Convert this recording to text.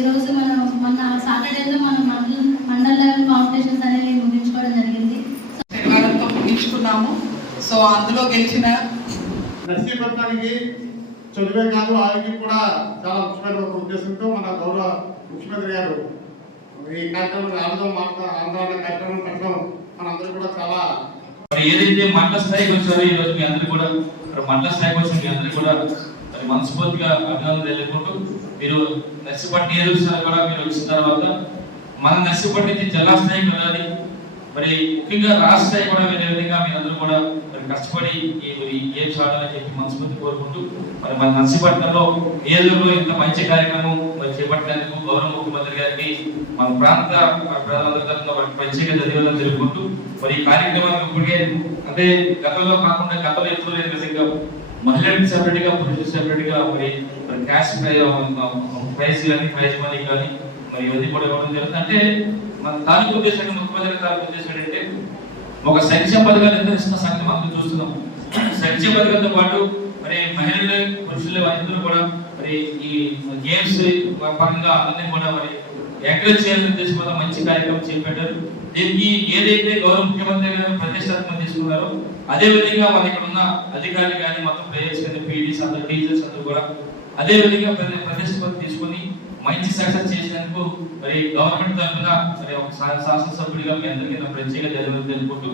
ఈరోజు మనం మొన్న సాటర్డేలో మనం మండల మండల లెవెల్ కాంపిటీషన్స్ అనేవి ముగించుకోవడం జరిగింది. శనివారంతో ముగించుకున్నాము. సో అందులో గెలిచిన నర్సీపట్నానికి చదివే కాదు ఆరోగ్యం కూడా చాలా ముఖ్యమైన ఒక ఉద్దేశంతో మన గౌరవ ముఖ్యమంత్రి గారు ఈ కార్యక్రమం ఆందోళన మాట ఆందోళన కార్యక్రమం పెట్టడం మనందరూ కూడా చాలా ఏదైతే మండల స్థాయికి వచ్చారో ఈ రోజు మీ అందరూ కూడా మండల స్థాయికి వచ్చిన మీ అందరూ కూడా మనస్ఫూర్తిగా అభినందన తెలియకుంటూ మీరు నర్సిపట్టి నియోజకవర్గం కూడా మీరు వచ్చిన తర్వాత మన నర్సిపట్టి జిల్లా స్థాయికి వెళ్ళాలి. మరి ముఖ్యంగా రాష్ట్ర స్థాయి కూడా వెళ్ళే విధంగా మీ అందరూ కూడా మరి కష్టపడి ఈ ఏం చెప్పి మనస్ఫూర్తి కోరుకుంటూ మరి మన నర్సిపట్నంలో ఏదో ఇంత మంచి కార్యక్రమం మరి చేపట్టినందుకు గౌరవ ముఖ్యమంత్రి గారికి మన ప్రాంత ప్రజలందరి ప్రత్యేక ధన్యవాదాలు తెలుపుకుంటూ మరి ఈ కార్యక్రమానికి ఇప్పటికే అంటే గతంలో కాకుండా గతంలో ఎప్పుడు లేని విధంగా మహిళలకు సెపరేట్గా పురుషులు సెపరేట్గా మరి మరి క్యాష్ ప్రైజ్ కానీ ప్రైజ్ మనీ కానీ మరి ఇవన్నీ కూడా ఇవ్వడం జరుగుతుంది. అంటే మన దానికి ఉద్దేశం ముఖ్యమంత్రి దానికి ఉద్దేశం ఏంటంటే ఒక సంక్షేమ పథకాలు ఎంత ఇస్తున్న సంగతి మనం చూస్తున్నాం. సంక్షేమ పథకాలతో పాటు మరి మహిళలు పురుషులు అందరూ కూడా మరి ఈ గేమ్స్ పరంగా అందరినీ కూడా మరి ఎంకరేజ్ చేయాలని ఉద్దేశం వల్ల మంచి కార్యక్రమం చేపట్టారు? దీనికి ఏదైతే గౌరవ ముఖ్యమంత్రి గారు ప్రతిష్టాత్మకం తీసుకున్నారో అదే విధంగా మన ఇక్కడ ఉన్న అధికారులు కానీ మొత్తం ప్లేయర్స్ కానీ పీడీస్ అందరూ టీచర్స్ అందరూ కూడా అదే విధంగా ప్రతి- ప్రతిష్టాత్మకం తీసుకొని మంచి సక్సెస్ చేసినందుకు మరి గవర్నమెంట్ తరఫున మరి ఒక శాసనసభ్యుడిగా మీ అందరికీ ప్రత్యేక జరుగుతుంది అనుకుంటూ